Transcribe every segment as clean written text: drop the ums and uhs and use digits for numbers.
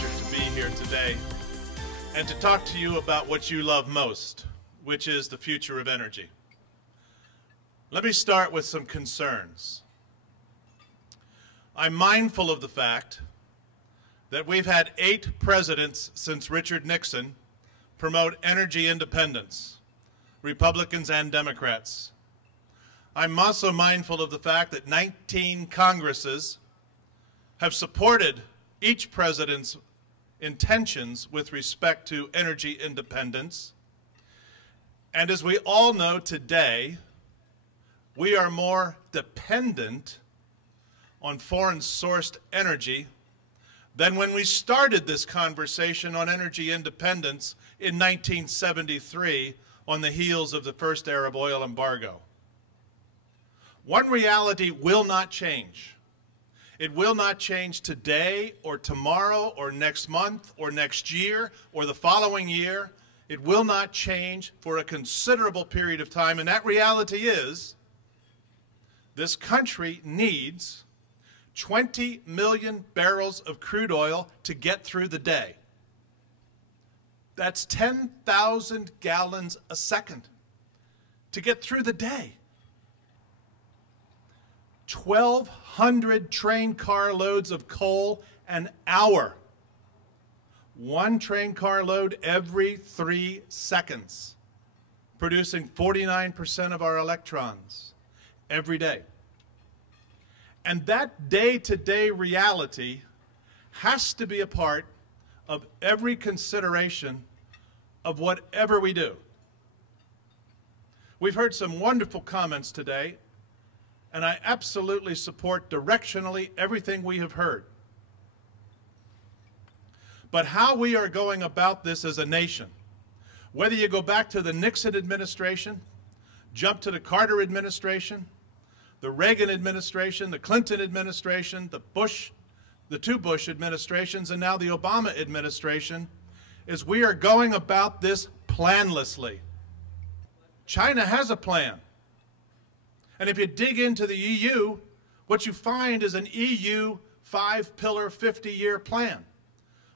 pleasure to be here today and to talk to you about what you love most, which is the future of energy. Let me start with some concerns. I'm mindful of the fact that we've had 8 presidents since Richard Nixon promote energy independence, Republicans and Democrats. I'm also mindful of the fact that 19 Congresses have supported each president's intentions with respect to energy independence. And as we all know today, we are more dependent on foreign-sourced energy than when we started this conversation on energy independence in 1973 on the heels of the first Arab oil embargo. One reality will not change. It will not change today or tomorrow or next month or next year or the following year. It will not change for a considerable period of time, and that reality is this country needs 20 million barrels of crude oil to get through the day. That's 10,000 gallons a second to get through the day. 1,200 train car loads of coal an hour. 1 train car load every 3 seconds, producing 49% of our electrons every day. And that day-to-day reality has to be a part of every consideration of whatever we do. We've heard some wonderful comments today, and I absolutely support directionally everything we have heard. But how we are going about this as a nation, whether you go back to the Nixon administration, jump to the Carter administration, the Reagan administration, the Clinton administration, the 2 Bush administrations, and now the Obama administration, is we are going about this planlessly. China has a plan. And if you dig into the EU, what you find is an EU 5-pillar 50-year plan.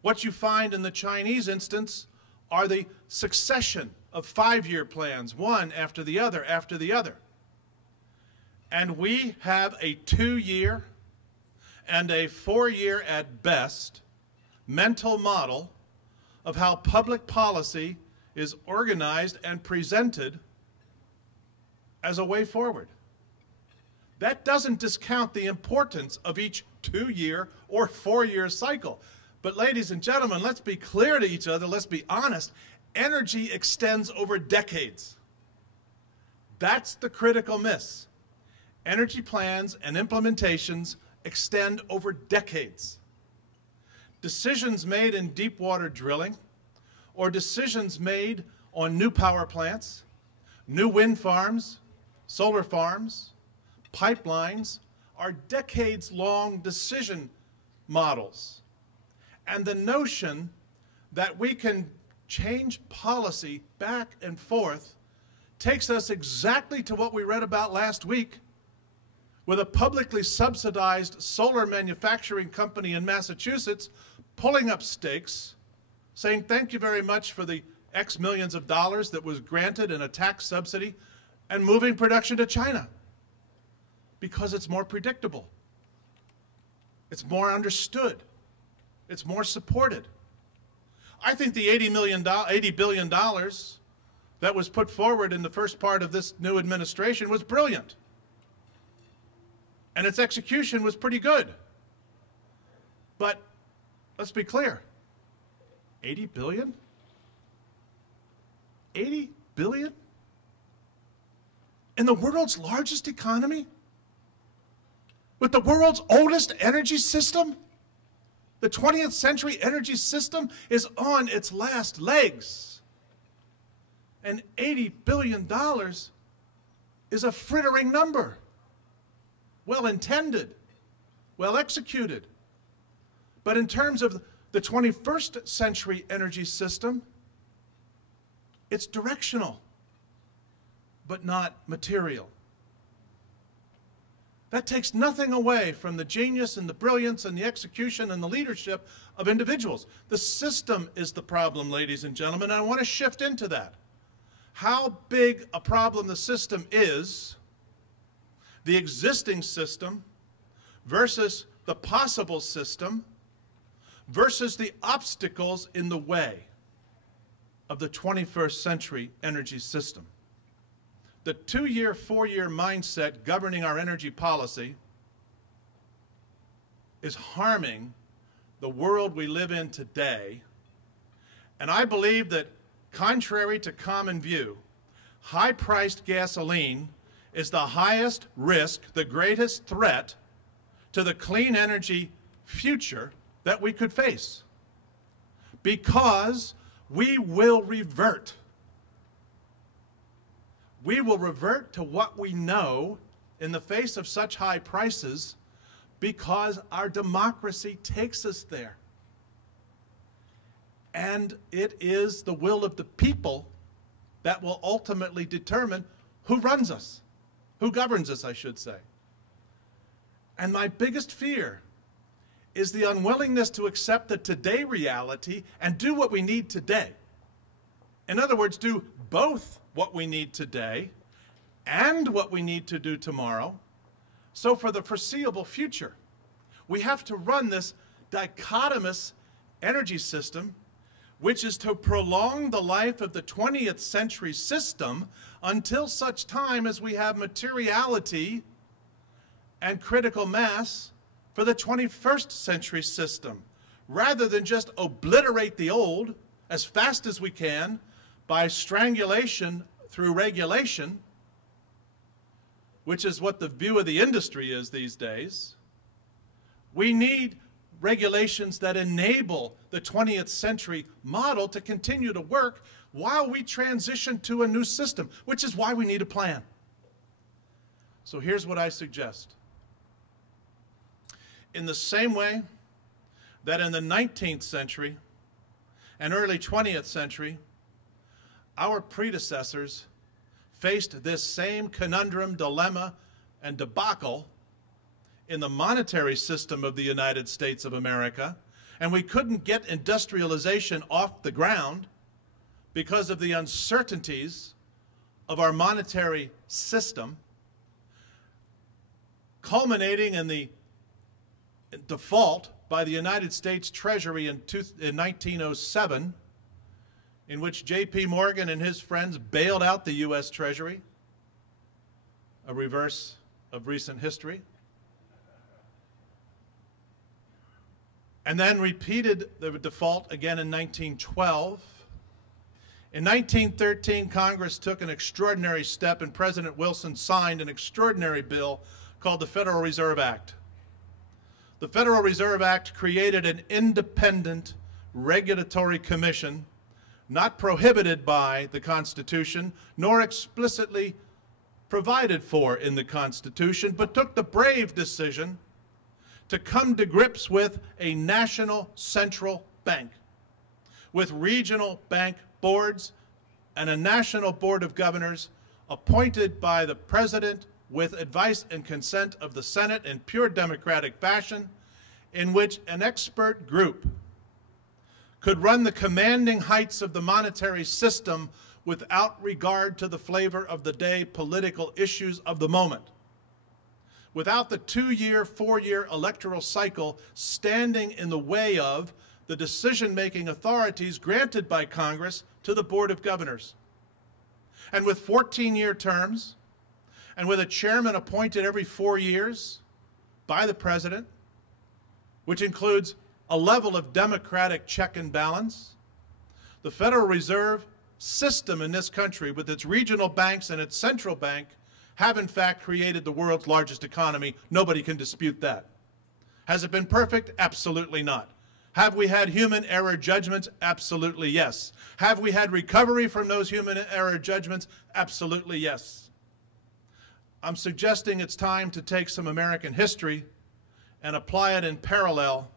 What you find in the Chinese instance are the succession of 5-year plans, one after the other after the other. And we have a 2-year and a 4-year at best mental model of how public policy is organized and presented as a way forward. That doesn't discount the importance of each 2-year or 4-year cycle. But ladies and gentlemen, let's be clear to each other, let's be honest, energy extends over decades. That's the critical miss. Energy plans and implementations extend over decades. Decisions made in deep water drilling or decisions made on new power plants, new wind farms, solar farms, pipelines are decades-long decision models. And the notion that we can change policy back and forth takes us exactly to what we read about last week with a publicly subsidized solar manufacturing company in Massachusetts pulling up stakes, saying thank you very much for the X millions of dollars that was granted in a tax subsidy, and moving production to China because it's more predictable, it's more understood, it's more supported. I think the $80 billion that was put forward in the first part of this new administration was brilliant. And its execution was pretty good. But let's be clear, 80 billion? 80 billion? In the world's largest economy? With the world's oldest energy system? The 20th century energy system is on its last legs. And $80 billion is a frittering number. Well intended, well executed. But in terms of the 21st century energy system, it's directional, but not material. That takes nothing away from the genius and the brilliance and the execution and the leadership of individuals. The system is the problem, ladies and gentlemen, and I want to shift into that. How big a problem the system is, the existing system versus the possible system versus the obstacles in the way of the 21st century energy system. The 2-year, 4-year mindset governing our energy policy is harming the world we live in today. And I believe that, contrary to common view, high-priced gasoline is the highest risk, the greatest threat to the clean energy future that we could face. Because we will revert. We will revert to what we know in the face of such high prices because our democracy takes us there. And it is the will of the people that will ultimately determine who runs us, who governs us, I should say. And my biggest fear is the unwillingness to accept the today reality and do what we need today. In other words, do both what we need today and what we need to do tomorrow. So for the foreseeable future, we have to run this dichotomous energy system, which is to prolong the life of the 20th century system until such time as we have materiality and critical mass for the 21st century system, rather than just obliterate the old as fast as we can by strangulation through regulation, which is what the view of the industry is these days. We need regulations that enable the 20th century model to continue to work while we transition to a new system, which is why we need a plan. So here's what I suggest. In the same way that in the 19th century and early 20th century, our predecessors faced this same conundrum, dilemma, and debacle in the monetary system of the United States of America, and we couldn't get industrialization off the ground because of the uncertainties of our monetary system, culminating in the default by the United States Treasury in 1907, in which J.P. Morgan and his friends bailed out the U.S. Treasury, a reverse of recent history, and then repeated the default again in 1912. In 1913, Congress took an extraordinary step, and President Wilson signed an extraordinary bill called the Federal Reserve Act. The Federal Reserve Act created an independent regulatory commission not prohibited by the Constitution, nor explicitly provided for in the Constitution, but took the brave decision to come to grips with a national central bank, with regional bank boards and a national board of governors appointed by the President with advice and consent of the Senate in pure democratic fashion, in which an expert group could run the commanding heights of the monetary system without regard to the flavor of the day political issues of the moment, without the 2-year, 4-year electoral cycle standing in the way of the decision-making authorities granted by Congress to the Board of Governors. And with 14-year terms, and with a chairman appointed every 4 years by the President, which includes a level of democratic check and balance, the Federal Reserve system in this country, with its regional banks and its central bank, have in fact created the world's largest economy. Nobody can dispute that. Has it been perfect? Absolutely not. Have we had human error judgments? Absolutely yes. Have we had recovery from those human error judgments? Absolutely yes. I'm suggesting it's time to take some American history and apply it in parallel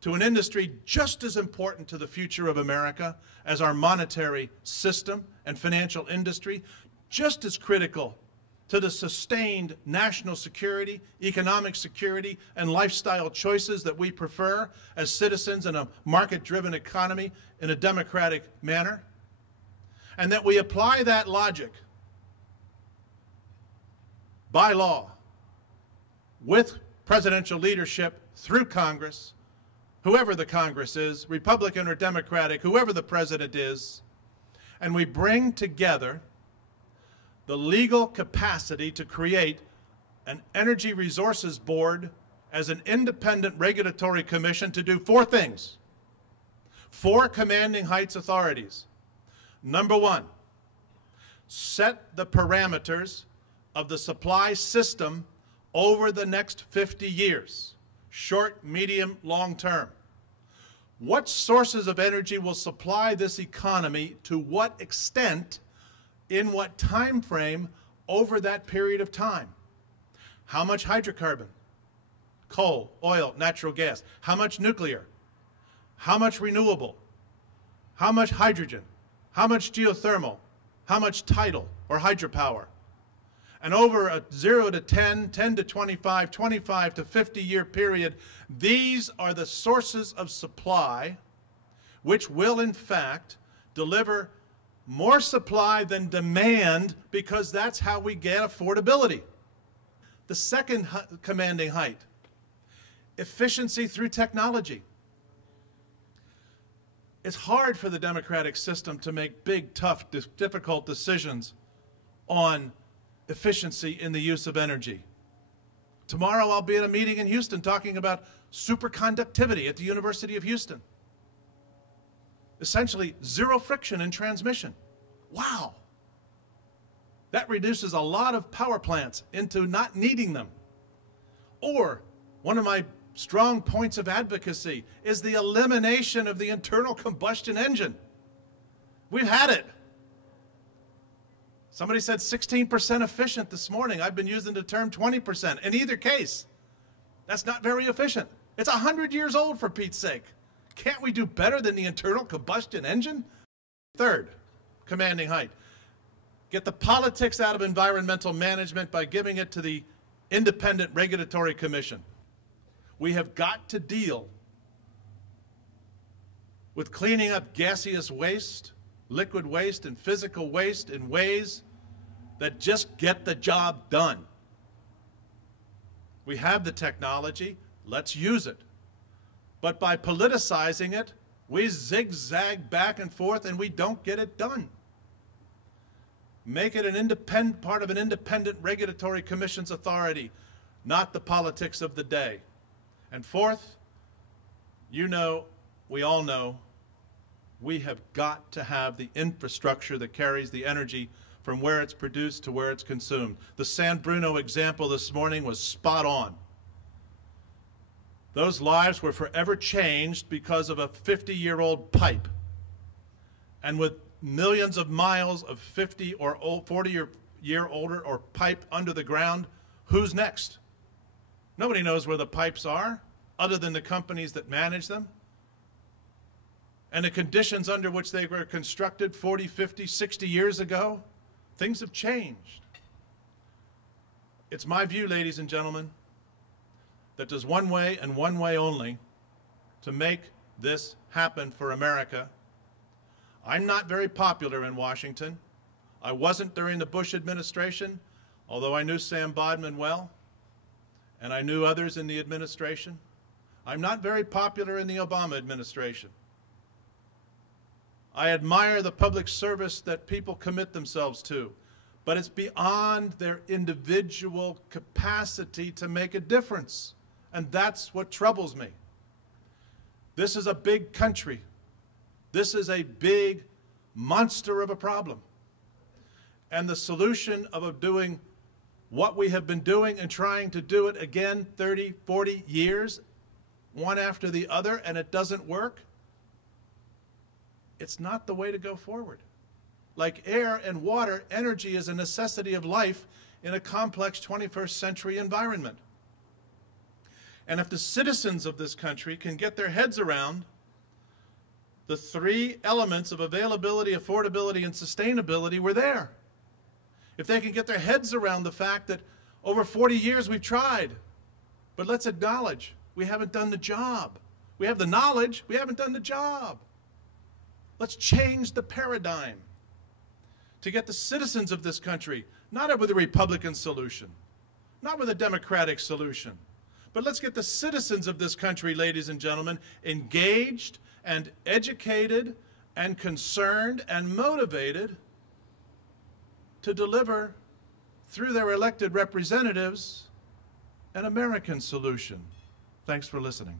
to an industry just as important to the future of America as our monetary system and financial industry, just as critical to the sustained national security, economic security, and lifestyle choices that we prefer as citizens in a market-driven economy in a democratic manner, and that we apply that logic by law with presidential leadership through Congress, whoever the Congress is, Republican or Democratic, whoever the president is, and we bring together the legal capacity to create an Energy Resources Board as an independent regulatory commission to do four things. Four commanding heights authorities. Number one, set the parameters of the supply system over the next 50 years, short, medium, long term. What sources of energy will supply this economy, to what extent, in what time frame over that period of time? How much hydrocarbon? Coal, oil, natural gas. How much nuclear? How much renewable? How much hydrogen? How much geothermal? How much tidal or hydropower? And over a 0 to 10, 10 to 25, 25 to 50-year period, these are the sources of supply which will, in fact, deliver more supply than demand, because that's how we get affordability. The second commanding height, efficiency through technology. It's hard for the democratic system to make big, tough, difficult decisions on efficiency in the use of energy. Tomorrow I'll be at a meeting in Houston talking about superconductivity at the University of Houston. Essentially zero friction in transmission. Wow. That reduces a lot of power plants into not needing them. Or one of my strong points of advocacy is the elimination of the internal combustion engine. We've had it. Somebody said 16% efficient this morning. I've been using the term 20%. In either case, that's not very efficient. It's 100 years old, for Pete's sake. Can't we do better than the internal combustion engine? Third commanding height, get the politics out of environmental management by giving it to the Independent Regulatory Commission. We have got to deal with cleaning up gaseous waste, liquid waste, and physical waste in ways that just get the job done. We have the technology, let's use it. But by politicizing it, we zigzag back and forth and we don't get it done. Make it an independent part of an independent regulatory commission's authority, not the politics of the day. And fourth, you know, we all know, we have got to have the infrastructure that carries the energy from where it's produced to where it's consumed. The San Bruno example this morning was spot on. Those lives were forever changed because of a 50-year-old pipe. And with millions of miles of 50 or 40-year older or pipe under the ground, who's next? Nobody knows where the pipes are other than the companies that manage them. And the conditions under which they were constructed 40, 50, 60 years ago, things have changed. It's my view, ladies and gentlemen, that there's one way and one way only to make this happen for America. I'm not very popular in Washington. I wasn't during the Bush administration, although I knew Sam Bodman well, and I knew others in the administration. I'm not very popular in the Obama administration. I admire the public service that people commit themselves to, but it's beyond their individual capacity to make a difference, and that's what troubles me. This is a big country. This is a big monster of a problem. And the solution of doing what we have been doing and trying to do it again 30, 40 years, one after the other, and it doesn't work, it's not the way to go forward. Like air and water, energy is a necessity of life in a complex 21st century environment. And if the citizens of this country can get their heads around the three elements of availability, affordability, and sustainability, we're there. if they can get their heads around the fact that over 40 years we've tried, but let's acknowledge we haven't done the job. We have the knowledge, we haven't done the job. Let's change the paradigm to get the citizens of this country, not with a Republican solution, not with a Democratic solution, but let's get the citizens of this country, ladies and gentlemen, engaged and educated and concerned and motivated to deliver, through their elected representatives, an American solution. Thanks for listening.